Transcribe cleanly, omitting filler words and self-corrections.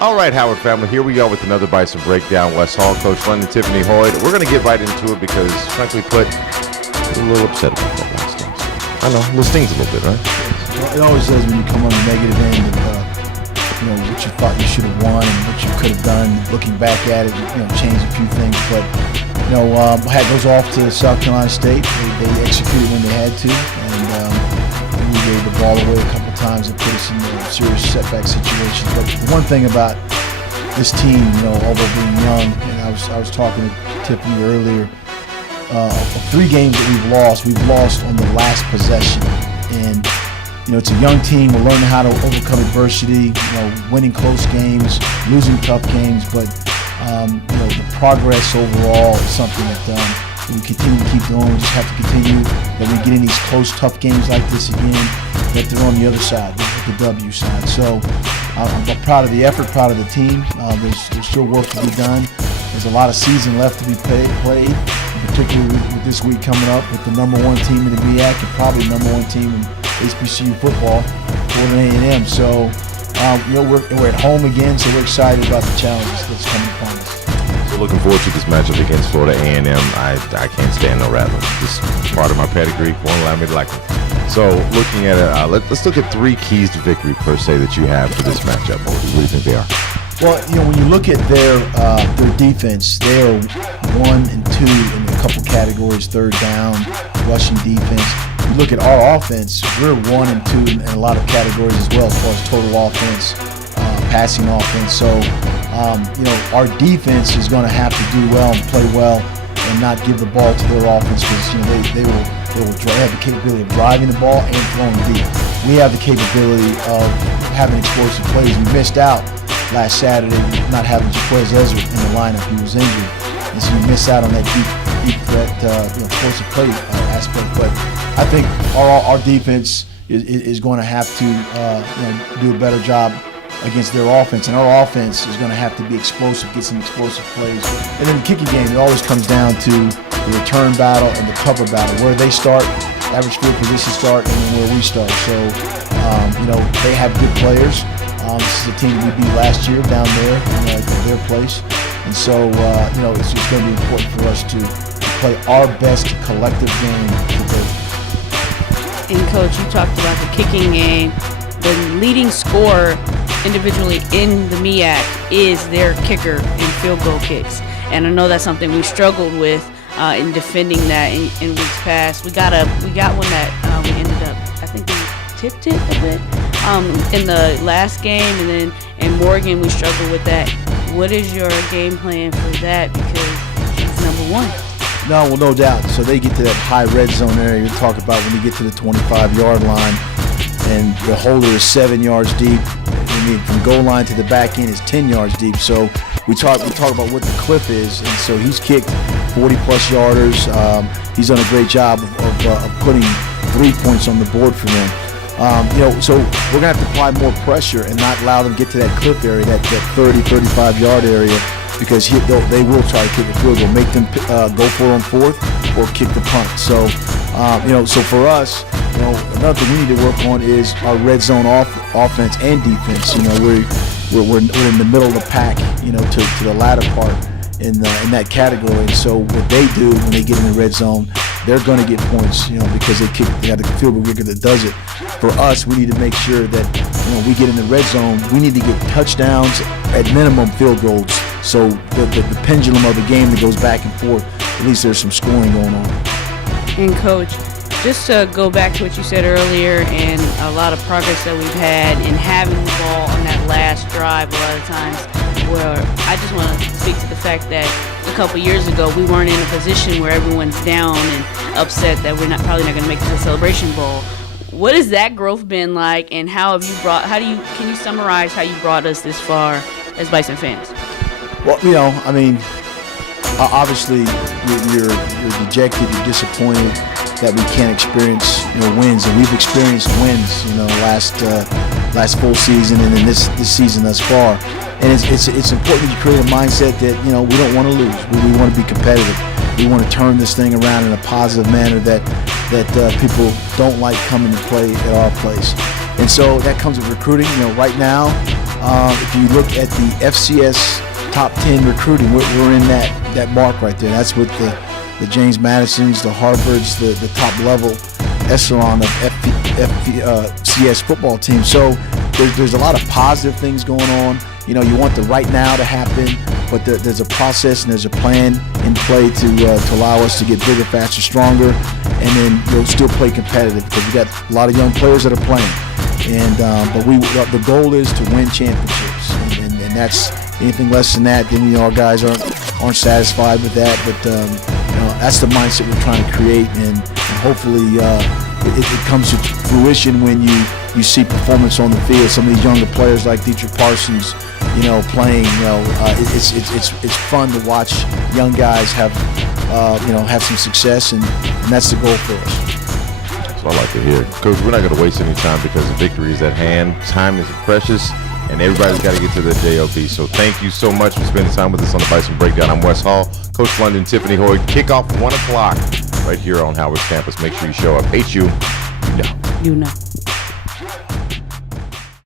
All right, Howard family, here we go with another Bison Breakdown. Wes Hall, Coach London, Tiffany Hoyd. We're going to get right into it because, frankly put, we're a little upset about that last game. I know, it stings a little bit, right? Well, it always does when you come on the negative end of, what you thought you should have won and what you could have done. Looking back at it, change a few things. But, hat goes off to South Carolina State. They executed when they had to, and we gave the ball away a couple times and put us in serious setback situations. But the one thing about this team, although being young, and I was talking to Tiffany earlier, of 3 games that we've lost on the last possession. And it's a young team. We're learning how to overcome adversity, winning close games, losing tough games. But the progress overall is something that we continue to keep doing. We just have to continue. That we get in these close, tough games like this again, that they're on the other side, the W side. So I'm proud of the effort, proud of the team. There's still work to be done. There's a lot of season left to be played, particularly with this week coming up with the number 1 team in the MEAC and probably the number 1 team in HBCU football, Florida A&M. So we're at home again, so we're excited about the challenges that's coming upon us. So looking forward to this matchup against Florida A&M. I can't stand no Rattlers. Just part of my pedigree. Won't allow me to like them. So looking at it, let's look at 3 keys to victory per se that you have for this matchup. What do you think they are? Well, when you look at their defense, they are 1 and 2 in a couple categories: third down, rushing defense. You look at our offense, we're 1 and 2 in a lot of categories as well, as far as total offense, passing offense. So, our defense is going to have to do well and play well and not give the ball to their offense because they have the capability of driving the ball and throwing deep. We have the capability of having explosive plays. We missed out last Saturday not having Jaquez Ezra in the lineup. He was injured, and so you miss out on that deep threat, explosive play aspect. But I think our defense is going to have to do a better job against their offense, and our offense is going to have to be explosive, get some explosive plays. And then the kicking game, it always comes down to the return battle and the cover battle, where they start, average field position start, and then where we start. So, they have good players. This is a team we beat last year down there at their place. And so, it's just going to be important for us to play our best collective game today. And Coach, you talked about the kicking game. The leading scorer individually in the MEAC is their kicker in field goal kicks. And I know that's something we struggled with in defending that in weeks past. We got one that we ended up, I think we tipped it a bit in the last game, and then in Morgan we struggled with that. What is your game plan for that? Because he's number 1. No doubt. So they get to that high red zone area. You talk about when you get to the 25-yard line, and the holder is 7 yards deep. From goal line to the back end is 10 yards deep. So we talk about what the cliff is, and so he's kicked 40-plus yarders. He's done a great job of putting 3 points on the board for them. So we're going to have to apply more pressure and not allow them to get to that cliff area, that 30, 35-yard area, because they will try to kick a field goal, make them go for it on 4th or kick the punt. So, so for us, another thing we need to work on is our red zone offense and defense. We're in the middle of the pack, to the latter part in that category. And so what they do when they get in the red zone, they're going to get points, because they got the field goal kicker that does it. For us, we need to make sure that we get in the red zone. We need to get touchdowns, at minimum field goals. So the pendulum of the game that goes back and forth, at least there's some scoring going on. And Coach, just to go back to what you said earlier, and a lot of progress that we've had in having the ball on that last drive a lot of times, where I just want to speak to the fact that a couple years ago we weren't in a position where everyone's down and upset that we're probably not going to make it to the Celebration Bowl. What has that growth been like, and can you summarize how you brought us this far as Bison fans? Well, obviously you're dejected, you're disappointed that we can't experience wins, and we've experienced wins last full season and in this season thus far. And it's important to create a mindset that we don't want to lose. We want to be competitive. We want to turn this thing around in a positive manner that people don't like coming to play at our place. And so that comes with recruiting. Right now If you look at the FCS top 10 recruiting, we're in that mark right there. That's with the James Madisons, the Harvards, the top level echelon of FCS football team. So there's a lot of positive things going on. You want the right now to happen, but there's a process and there's a plan in play to allow us to get bigger, faster, stronger, and then you'll still play competitive because we got a lot of young players that are playing. And but the goal is to win championships, and that's anything less than that. Then our guys aren't satisfied with that. But that's the mindset we're trying to create, and hopefully it comes to fruition when you see performance on the field. Some of these younger players like Dietrich Parsons, playing. It's fun to watch young guys have some success, and that's the goal for us. I like to hear. Coach, we're not going to waste any time because the victory is at hand. Time is precious, and everybody's got to get to the JOB. So thank you so much for spending time with us on the Bison Breakdown. I'm Wes Hall, Coach London, Tiffany Hoyd. Kickoff 1 o'clock right here on Howard's campus. Make sure you show up. HU, You know.